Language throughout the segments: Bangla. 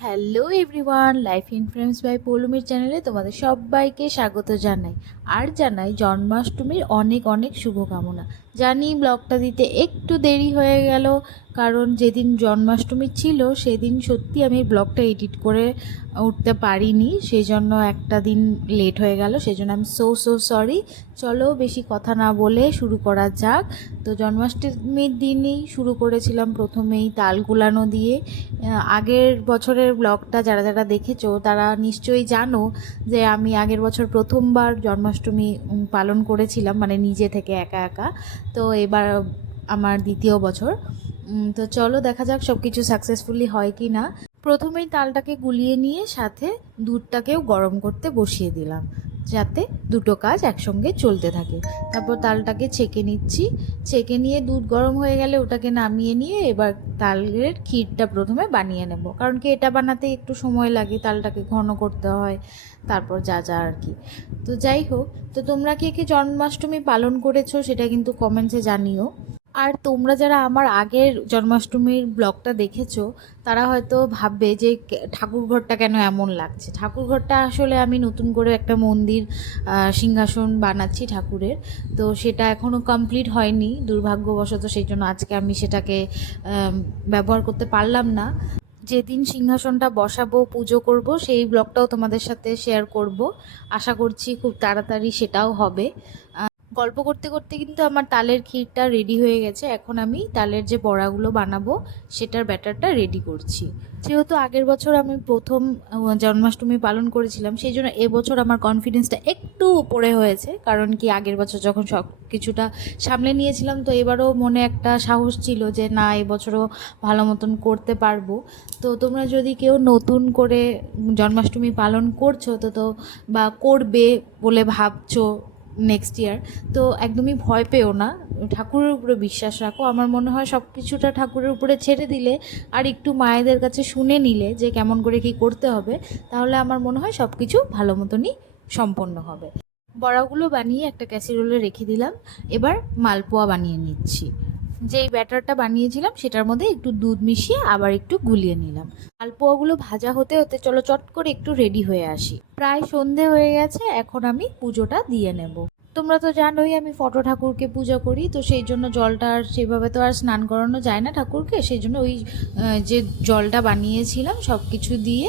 Hello everyone, life influence by পৌলমীর চ্যানেলে তোমাদের সবাইকে স্বাগত জানাই। আর জানাই জন্মাষ্টমীর অনেক অনেক শুভকামনা। জানি ব্লগটা দিতে একটু দেরি হয়ে গেল, কারণ যেদিন জন্মাষ্টমী ছিল সেদিন সত্যি আমি ব্লগটা এডিট করে উঠতে পারিনি, সেই জন্য একটা দিন লেট হয়ে গেল, সেই জন্য আমি সো সরি। চলো বেশি কথা না বলে শুরু করা যাক। তো জন্মাষ্টমীর দিনই শুরু করেছিলাম প্রথমেই তাল গুলানো দিয়ে। আগের বছরের ব্লগটা যারা যারা দেখেছো তারা নিশ্চয়ই জানো যে আমি আগের বছর প্রথমবার জন্মাষ্টমী পালন করেছিলাম, মানে নিজে থেকে একা একা। তো এবার আমার দ্বিতীয় বছর। তো চলো দেখা যাক সব কিছু সাকসেসফুলি হয় কি না। প্রথমেই তালটাকে গুলিয়ে নিয়ে সাথে দুধটাকেও গরম করতে বসিয়ে দিলাম, যাতে দুটো কাজ একসঙ্গে চলতে থাকে। তারপর তালটাকে ছেঁকে নিচ্ছি, ছেঁকে নিয়ে দুধ গরম হয়ে গেলে ওটাকে নামিয়ে নিয়ে এবার তালের ক্ষীরটা প্রথমে বানিয়ে নেব, কারণ কি এটা বানাতে একটু সময় লাগে, তালটাকে ঘন করতে হয়, তারপর যা যা আর কি। তো যাই হোক, তো তোমরা কে কে জন্মাষ্টমী পালন করেছো সেটা কিন্তু কমেন্টসে জানিও। আর তোমরা যারা আমার আগের জন্মাষ্টমীর ব্লগটা দেখেছো তারা হয়তো ভাববে যে ঠাকুরঘরটা কেন এমন লাগছে। ঠাকুরঘরটা আসলে আমি নতুন করে একটা মন্দির সিংহাসন বানাচ্ছি ঠাকুরের, তো সেটা এখনও কমপ্লিট হয়নি দুর্ভাগ্যবশত, সেই জন্য আজকে আমি সেটাকে ব্যবহার করতে পারলাম না। যেদিন সিংহাসনটা বসাবো, পুজো করব, সেই ব্লগটাও তোমাদের সাথে শেয়ার করব। আশা করছি খুব তাড়াতাড়ি সেটাও হবে। গল্প করতে করতে কিন্তু আমার তালের ক্ষীরটা রেডি হয়ে গেছে। এখন আমি তালের যে বড়াগুলো বানাবো সেটার ব্যাটারটা রেডি করছি। যেহেতু আগের বছর আমি প্রথম জন্মাষ্টমী পালন করেছিলাম, সেই জন্য এবছর আমার কনফিডেন্সটা একটু উপরে হয়েছে, কারণ কি আগের বছর যখন সব কিছুটা সামলে নিয়েছিলাম, তো এবারও মনে একটা সাহস ছিল যে না, এবছরও ভালো মতন করতে পারবো। তো তোমরা যদি কেউ নতুন করে জন্মাষ্টমী পালন করছো তো বা করবে বলে ভাবছো নেক্সট ইয়ার, তো একদমই ভয় পেও না, ঠাকুরের উপরে বিশ্বাস রাখো। আমার মনে হয় সব কিছুটা ঠাকুরের উপরে ছেড়ে দিলে আর একটু মায়েদের কাছে শুনে নিলে যে কেমন করে কি করতে হবে, তাহলে আমার মনে হয় সব কিছু ভালো মতনই সম্পন্ন হবে। বড়াগুলো বানিয়ে একটা ক্যাসেরোলে রেখে দিলাম। এবার মালপোয়া বানিয়ে নিচ্ছি। যেই ব্যাটারটা বানিয়েছিলাম সেটার মধ্যে একটু দুধ মিশিয়ে আবার একটু গুলিয়ে নিলাম। মালপোয়াগুলো ভাজা হতে হতে চলো চট করে একটু রেডি হয়ে আসি। প্রায় সন্ধে হয়ে গেছে, এখন আমি পুজোটা দিয়ে নেব। তোমরা তো জানোই আমি ফটো ঠাকুরকে পূজা করি, তো সেই জন্য জলটা আর সেভাবে তো আর স্নান করানো যায় না ঠাকুরকে, সেই জন্য ওই যে জলটা বানিয়েছিলাম সব কিছু দিয়ে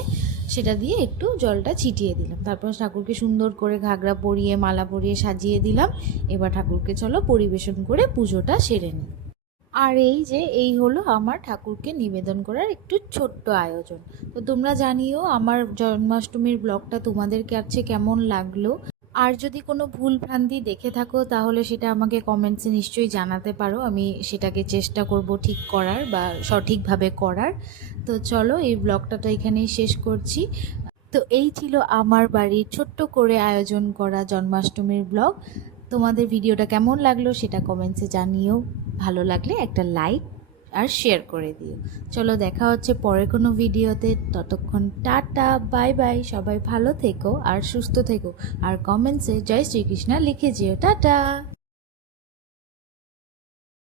সেটা দিয়ে একটু জলটা ছিটিয়ে দিলাম। তারপর ঠাকুরকে সুন্দর করে ঘাগরা পরিয়ে মালা পরিয়ে সাজিয়ে দিলাম। এবার ঠাকুরকে চলো পরিবেশন করে পুজোটা সেরে নিই। আর এই হলো আমার ঠাকুরকে নিবেদন করার একটু ছোট্ট আয়োজন। তো তোমরা জানিও আমার জন্মাষ্টমীর ব্লগটা তোমাদের কাছে কেমন লাগলো। আর যদি কোনো ভুল ভ্রান্তি দেখে থাকো তাহলে সেটা আমাকে কমেন্টসে নিশ্চয়ই জানাতে পারো, আমি সেটাকে চেষ্টা করব ঠিক করার বা সঠিকভাবে করার। তো চলো এই ব্লগটা তো এখানেই শেষ করছি। তো এই ছিল আমার বাড়ির ছোট্ট করে আয়োজন করা জন্মাষ্টমীর ব্লগ। তোমাদের ভিডিওটা কেমন লাগলো সেটা কমেন্টসে জানিও। ভালো লাগলে একটা লাইক আর শেয়ার করে দিও। চলো দেখা হচ্ছে পরের কোনো ভিডিওতে, ততক্ষণ টাটা বাই বাই। সবাই ভালো থেকো আর সুস্থ থেকো, আর কমেন্টসে জয় শ্রীকৃষ্ণ লিখে যেও। টাটা।